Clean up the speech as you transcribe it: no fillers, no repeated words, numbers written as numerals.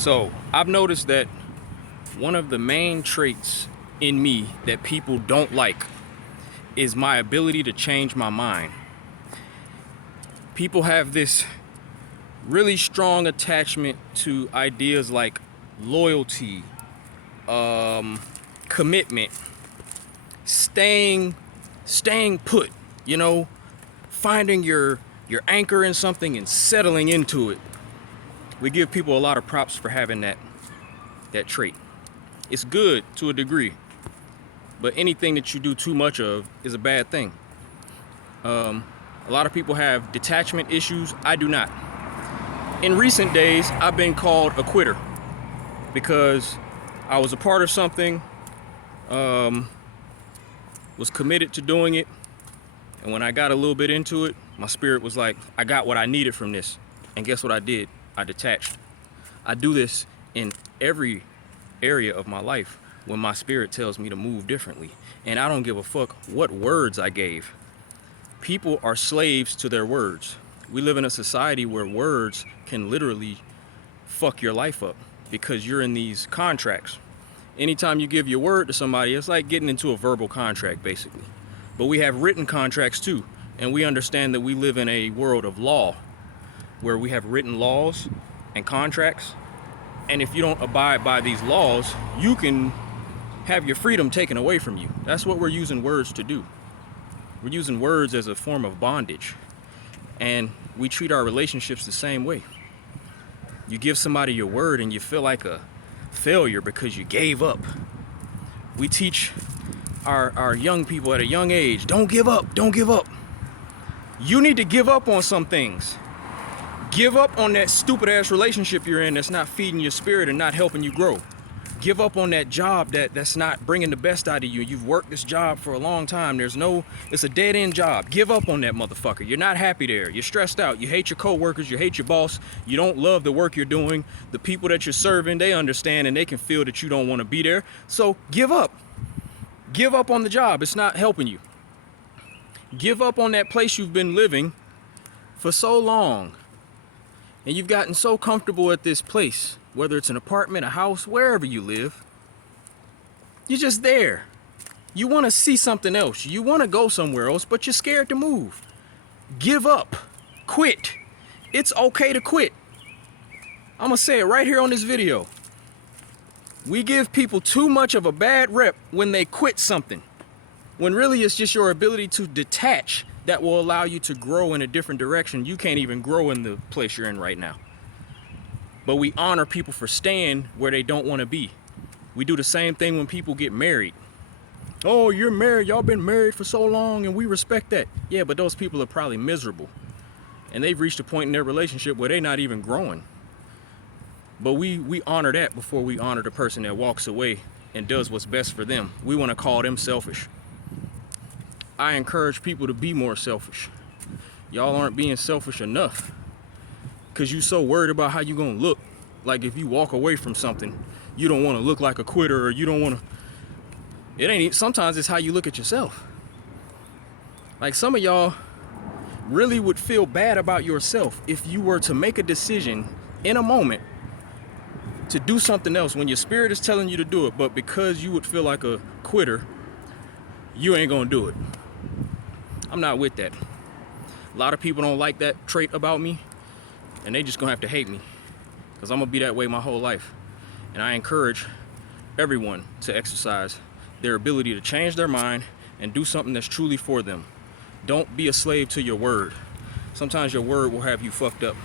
So I've noticed that one of the main traits in me that people don't like is my ability to change my mind. People have this really strong attachment to ideas like loyalty, commitment, staying put, finding your anchor in something and settling into it. We give people a lot of props for having that trait. It's good to a degree, but anything that you do too much of is a bad thing. A lot of people have detachment issues. I do not. In recent days, I've been called a quitter because I was a part of something, was committed to doing it, and when I got a little bit into it, my spirit was like, I got what I needed from this. And guess what I did? I detached. I do this in every area of my life when my spirit tells me to move differently. And I don't give a fuck what words I gave. People are slaves to their words. We live in a society where words can literally fuck your life up because you're in these contracts. Anytime you give your word to somebody, it's like getting into a verbal contract, basically. But we have written contracts too, and we understand that we live in a world of law where we have written laws and contracts, and if you don't abide by these laws, you can have your freedom taken away from you. That's what we're using words to do. We're using words as a form of bondage, and we treat our relationships the same way. You give somebody your word and you feel like a failure because you gave up. We teach our young people at a young age, don't give up, don't give up. You need to give up on some things. Give up on that stupid ass relationship you're in that's not feeding your spirit and not helping you grow. Give up on that job that's not bringing the best out of you. You've worked this job for a long time. It's a dead end job. Give up on that motherfucker. You're not happy there. You're stressed out. You hate your coworkers. You hate your boss. You don't love the work you're doing. The people that you're serving, they understand and they can feel that you don't want to be there. So give up. Give up on the job. It's not helping you. Give up on that place you've been living for so long. And you've gotten so comfortable at this place, whether it's an apartment, a house, wherever you live. You're just there. You want to see something else. You want to go somewhere else, but you're scared to move. Give up. Quit. It's okay to quit. I'm going to say it right here on this video. We give people too much of a bad rep when they quit something, when really it's just your ability to detach that will allow you to grow in a different direction. You can't even grow in the place you're in right now. But we honor people for staying where they don't want to be. We do the same thing when people get married. Oh, you're married. Y'all been married for so long and we respect that. Yeah, but those people are probably miserable. And they've reached a point in their relationship where they're not even growing. But we honor that before we honor the person that walks away and does what's best for them. We want to call them selfish. I encourage people to be more selfish. Y'all aren't being selfish enough because you're so worried about how you're going to look. Like if you walk away from something, you don't want to look like a quitter, or you don't want to. Sometimes it's how you look at yourself. Like some of y'all really would feel bad about yourself if you were to make a decision in a moment to do something else when your spirit is telling you to do it, but because you would feel like a quitter, you ain't going to do it. I'm not with that. A lot of people don't like that trait about me, and they just gonna have to hate me because I'm gonna be that way my whole life. And I encourage everyone to exercise their ability to change their mind and do something that's truly for them. Don't be a slave to your word. Sometimes your word will have you fucked up.